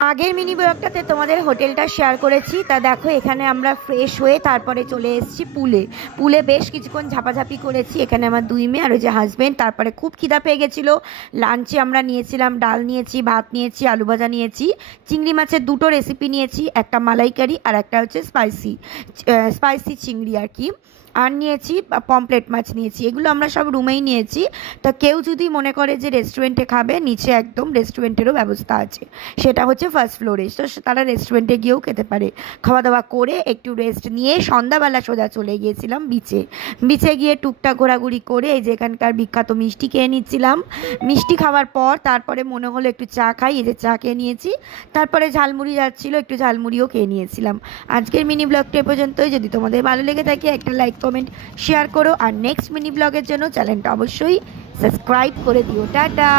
আগের মিনি ব্লগটাতে তোমাদের হোটেলটা শেয়ার করেছি। তা দেখো, এখানে আমরা ফ্রেশ হয়ে তারপরে চলে এসেছি পুলে বেশ কিছুক্ষণ ঝাপাঝাপি করেছি। এখানে আমার দুই মেয়ে আর ওই যে হাজব্যান্ড। তারপরে খুব খিদা পেয়ে গেছিলো। লাঞ্চে আমরা নিয়েছিলাম ডাল নিয়েছি, ভাত নিয়েছি, আলু ভাজা নিয়েছি, চিংড়ি মাছের দুটো রেসিপি নিয়েছি, একটা মালাইকারি আর একটা হচ্ছে স্পাইসি চিংড়ি আর কি। আর নিয়েছি পমপ্লেট মাছ নিয়েছি। এগুলো আমরা সব রুমেই নিয়েছি। তা কেউ যদি মনে করে যে রেস্টুরেন্টে খাবে, নিচে একদম রেস্টুরেন্টেরও ব্যবস্থা আছে, সেটা হচ্ছে ফার্স্ট ফ্লোরে। তো তারা রেস্টুরেন্টে গিয়েও খেতে পারে। খাওয়া দাওয়া করে একটু রেস্ট নিয়ে সন্ধ্যাবেলা সোজা চলে গিয়েছিলাম বিচে গিয়ে টুকটাক ঘোরাঘুরি করে এই যে এখানকার বিখ্যাত মিষ্টি খেয়ে নিচ্ছিলাম। মিষ্টি খাওয়ার পর তারপরে মনে হলো একটু চা খাই, এই যে চা খেয়ে নিয়েছি। তারপরে ঝালমুড়ি যাচ্ছিলো, একটু ঝালমুড়িও খেয়ে নিয়েছিলাম। আজকের মিনি ব্লগটা এ পর্যন্তই। যদি তোমাদের ভালো লেগে থাকে একটা লাইক কমেন্ট শেয়ার করো, আর নেক্সট মিনি ব্লগের জন্য চ্যানেলটা অবশ্যই সাবস্ক্রাইব করে দিও। টাটা।